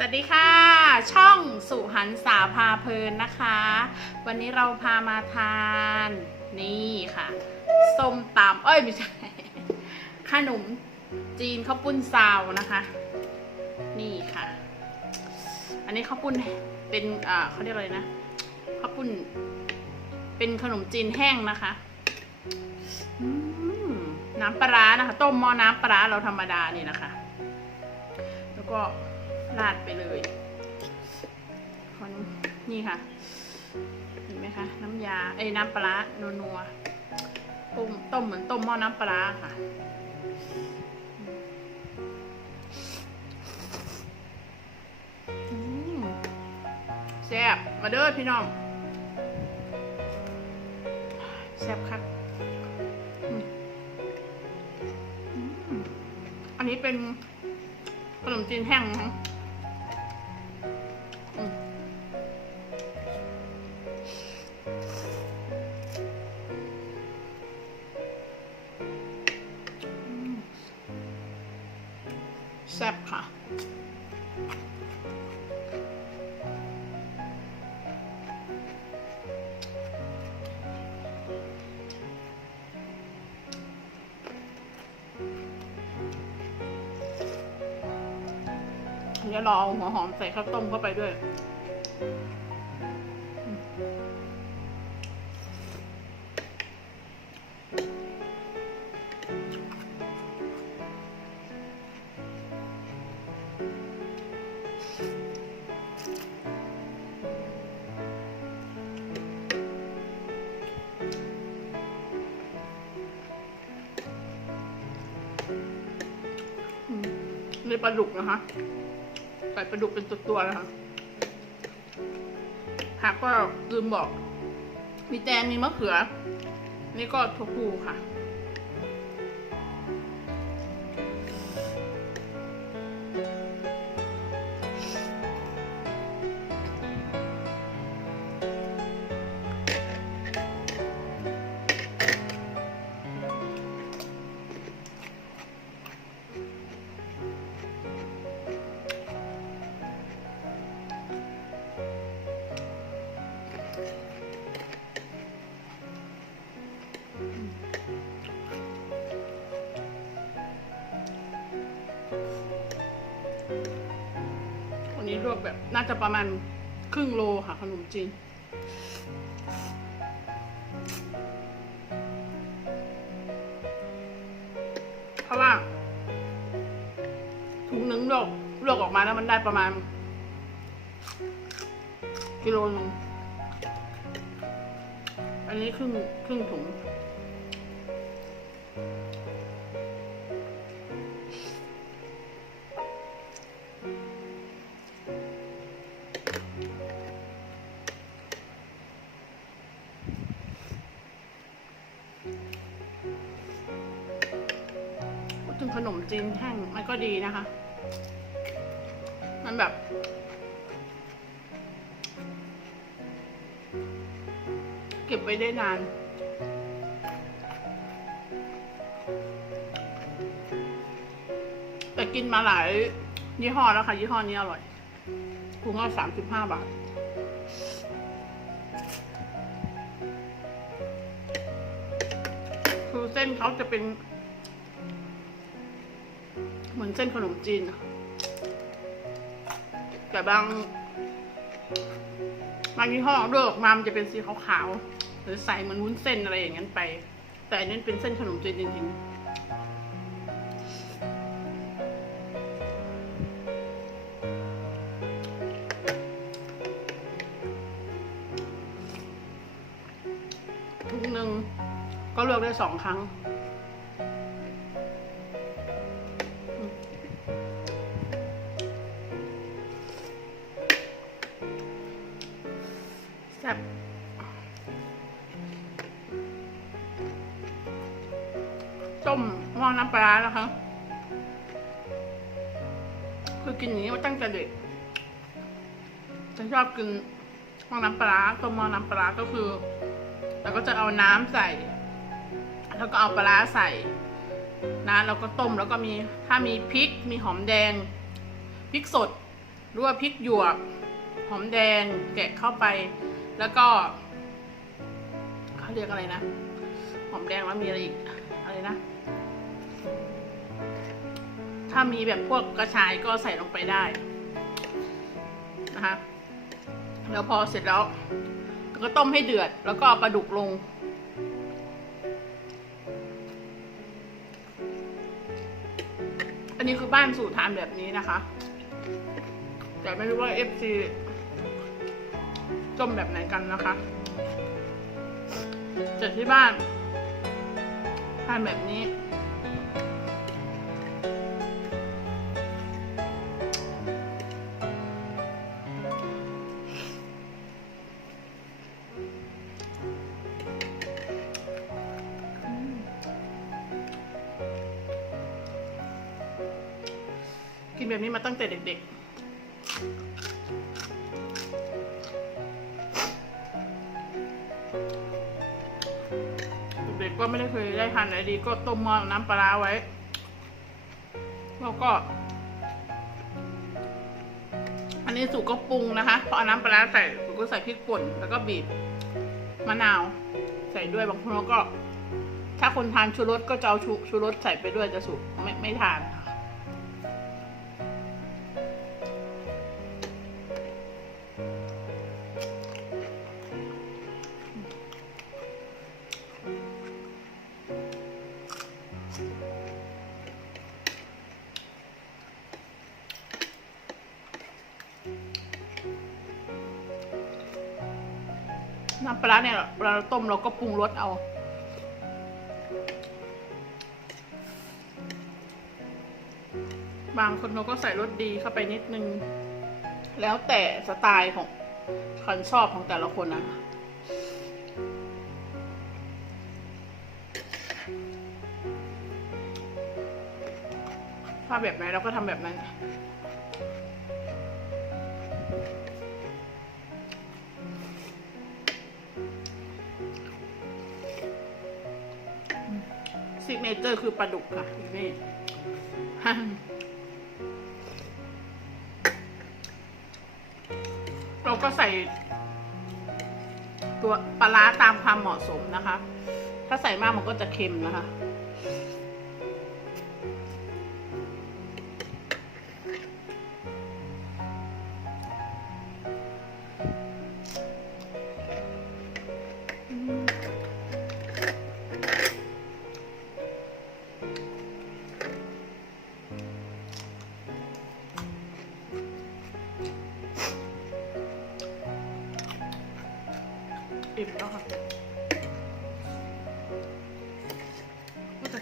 สวัสดีค่ะ ช่องสุหันษาพาเพลินนะคะ วันนี้เราพามาทานนี่ค่ะ ส้มตำเอ้ยไม่ใช่ขนมจีนข้าวปุ้นซาวนะคะ นี่ค่ะ อันนี้ข้าวปุ้นเป็นอ่าเขาเรียกอะไรนะข้าวปุ้น เป็นขนมจีนแห้งนะคะน้ำปลานะคะ ต้มหม้อน้ำปลาเราธรรมดานี่นะคะ แล้วก็ ราดไปเลยคนนี่ค่ะ เห็นไหมคะ น้ำยา เอ้ยน้ำปลานัวๆต้มต้มเหมือนต้มหม้อน้ำปลาค่ะแซ่บมาเด้อพี่น้องแซ่บครับอันนี้เป็นขนมจีนแห้งนะ เดี๋ยวรอเอาหัวหอมใส่ข้าวต้มเข้าไปด้วยอืมนี่ปลาดุกนะคะ ส่ปลาดุกเป็นตัวๆนะคะผักก็ลืมบอก มีแตงมีมะเขือ นี่ก็ถั่วพูค่ะ วันนี้รวบแบบน่าจะประมาณครึ่งโลค่ะขนมจีนเพราะว่าถุงหนึงลวกลวกออกมาแล้วมันได้ประมาณ กิโลนึงอันนี้ครึ่งครึ่งถุง จีนแห้งมันก็ดีนะคะ มันแบบ เก็บไว้ได้นานแต่กินมาหลายยี่ห้อแล้วค่ะ ยี่ห้อนี้อร่อยถุงละสามสิบห้าบาท คือเส้นเขาจะเป็น เหมือนเส้นขนมจีนอะแต่บางบางยี่ห้อเลือกออกมามันจะเป็นสีขาวๆหรือใสเหมือนวุ้นเส้นอะไรอย่างนั้นไป แต่อันนี้เป็นเส้นขนมจีนจริงๆทุกหนึ่งก็เลือกได้สองครั้ง ซ่บต้มหม้อน้ำปลาร้านะคะคือกินอย่างนี้มาตั้งแต่เด็กฉันชอบกินหม้อน้ำปลาต้มหม้อน้ำปลาก็คือเราก็จะเอาน้ำใส่ แล้วก็เอาปลาร้าใส่นะแล้วก็ต้มแล้วก็มีถ้ามีพริกมีหอมแดงพริกสด หรือว่าพริกหยวกหอมแดงแกะเข้าไป แล้วก็เขาเรียกอะไรนะหอมแดงแล้วมีอะไรอีกอะไรนะ ถ้ามีแบบพวกกระชายก็ใส่ลงไปได้นะคะแล้วพอเสร็จแล้ว ก็ต้มให้เดือด แล้วก็เอาปลาดุกลง อันนี้คือบ้านสูตรทานแบบนี้นะคะ แต่ไม่รู้ว่า FC ต้มแบบไหนกันนะคะแต่ที่บ้านทานแบบนี้ กินแบบนี้มาตั้งแต่เด็กๆ ก็ไม่ได้เคยได้ทานอะไรดี ก็ต้มหม้อน้ำปลาไว้แล้วก็ อันนี้สุกก็ปรุงนะคะพอเอาน้ำปลาใส่สุกก็ใส่พริกป่นแล้วก็บีบมะนาว ใส่ด้วยบางคนก็ ถ้าคนทานชูรสก็จะเอาชูชูรสใส่ไปด้วยจะสุกไม่ไม่ทานค่ะ น้ำปลาเนี่ยเราต้มเราก็ปรุงรสเอาบางคนเขาก็ใส่รสดีเข้าไปนิดนึง แล้วแต่สไตล์ของคนชอบของแต่ละคนนะคะถ้าแบบไหนเราก็ทำแบบนั้น กเนเจอร์คือปลาดุกค่ะอยู่นี่เราก็ใส่ ตัวปลาร้าตามความเหมาะสมนะคะ ถ้าใส่มากมันก็จะเค็มนะคะ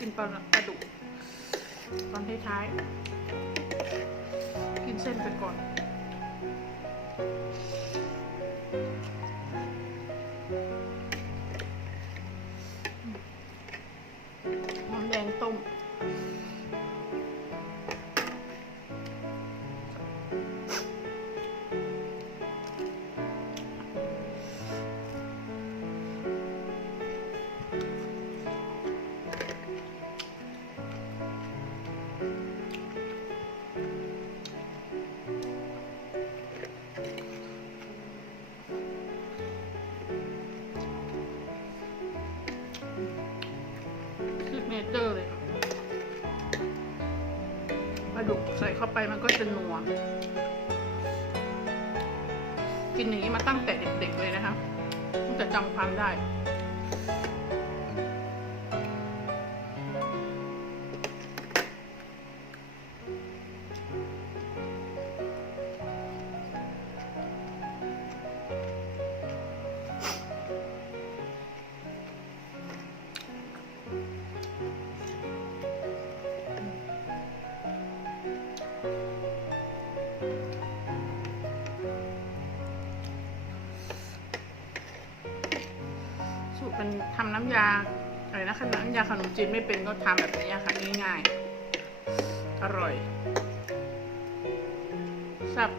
กินปลาปลาดุกตอนท้ายๆ กินเส้นไปก่อน ไปมันก็จะนัว กินอย่างนี้มาตั้งแต่เด็กๆเลยนะคะตั้งแต่จำความได้ มันทำน้ำยาอะไรนะขนมน้ำยาขนมจีนไม่เป็นก็ทำแบบนี้ค่ะง่ายๆ อร่อยแซ่บ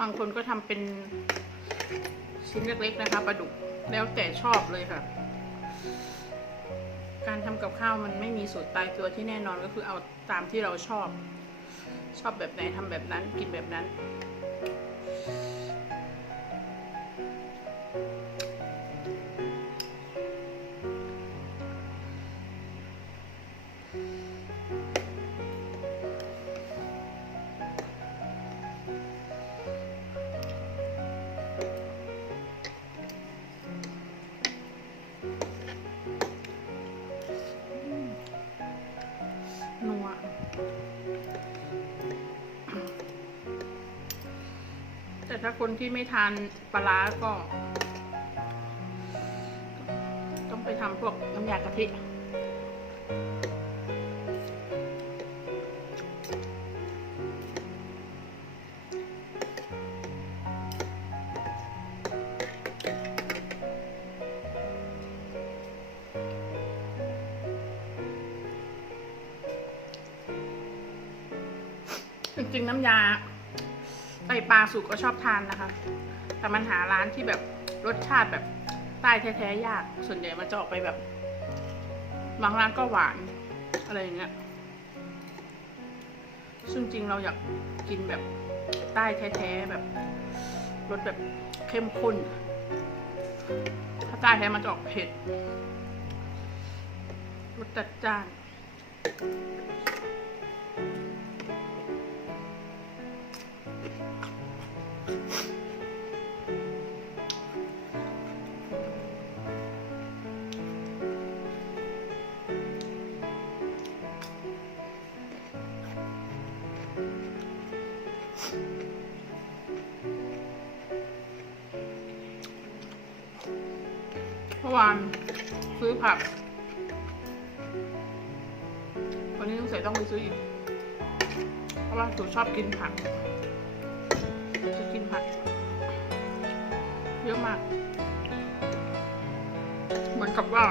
บางคนก็ทำเป็นชิ้นเล็กๆนะคะปลาดุกแล้วแต่ชอบเลยค่ะ การทำกับข้าวมันไม่มีสูตรตายตัวที่แน่นอนก็คือเอาตามที่เราชอบ ชอบแบบไหนทำแบบนั้นกินแบบนั้น ถ้าคนที่ไม่ทานปลาร้าก็ ต้องไปทำพวกน้ำยากะทิจริงๆน้ำยา ไตปลาสุกก็ชอบทานนะคะ แต่มันหาร้านที่แบบรสชาติแบบใต้แท้ๆยาก ส่วนใหญ่มันจะออกไปแบบบางร้านก็หวานอะไรอย่างเงี้ย ซึ่งจริงเราอยากกินแบบใต้แท้ๆแบบรสแบบเข้มข้น ถ้าใต้แท้มันจะออกเผ็ดรสจัดจ้าน เมื่อวานซื้อผัก วันนี้ต้องใส่ต้องไปซื้ออีก เพราะว่าหนูชอบกินผัก กินผักเยอะมาก เหมือนกับว่า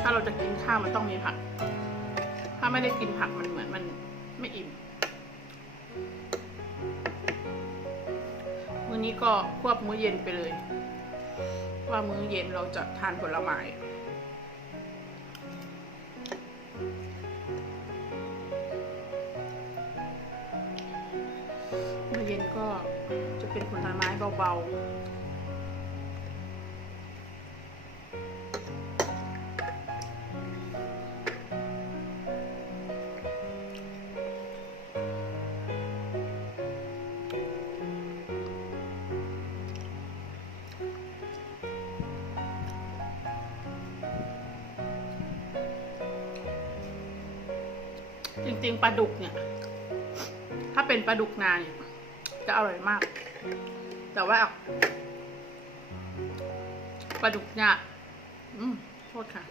ถ้าเราจะกินข้าวมันต้องมีผัก ถ้าไม่ได้กินผักมันเหมือนมันไม่อิ่มมื้อนี้ก็ควบมื้อเย็นไปเลย ว่ามื้อเย็นเราจะทานผลไม้ เบาจริงๆปลาดุกเนี่ย ถ้าเป็นปลาดุกนาเนี่ยจะอร่อยมาก แต่ว่าปลาดุกเนี่ยอืมโทษค่ะ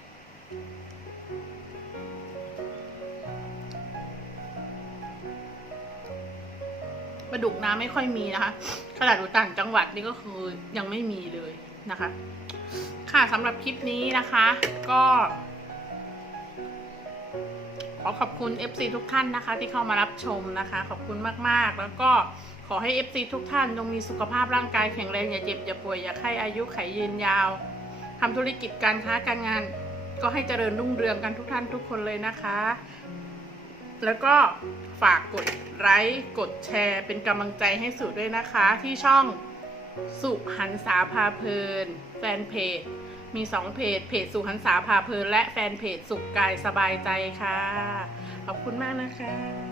ปลาดุกน้ำไม่ค่อยมีนะคะ ขนาดอยู่ต่างจังหวัดนี่ก็คือยังไม่มีเลยนะคะ ค่ะสำหรับคลิปนี้นะคะ ก็ ขอขอบคุณ FC ทุกท่านนะคะ ที่เข้ามารับชมนะคะ ขอบคุณมาก ๆ แล้วก็ ขอให้ FC ทุกท่านจงมีสุขภาพร่างกายแข็งแรงอย่าเจ็บอย่าป่วยอย่าให้อายุไขยืนยาวทำธุรกิจการค้าการงาน ก็ให้เจริญรุ่งเรืองกันทุกท่านทุกคนเลยนะคะ แล้วก็ฝากกดไลค์กดแชร์ เป็นกำลังใจให้สุด้วยนะคะ ที่ช่องสุหันษาพาเพลิน แฟนเพจ มีสองเพจ เพจสุหันษาพาเพลิน และแฟนเพจสุขกายสบายใจค่ะ ขอบคุณมากนะคะ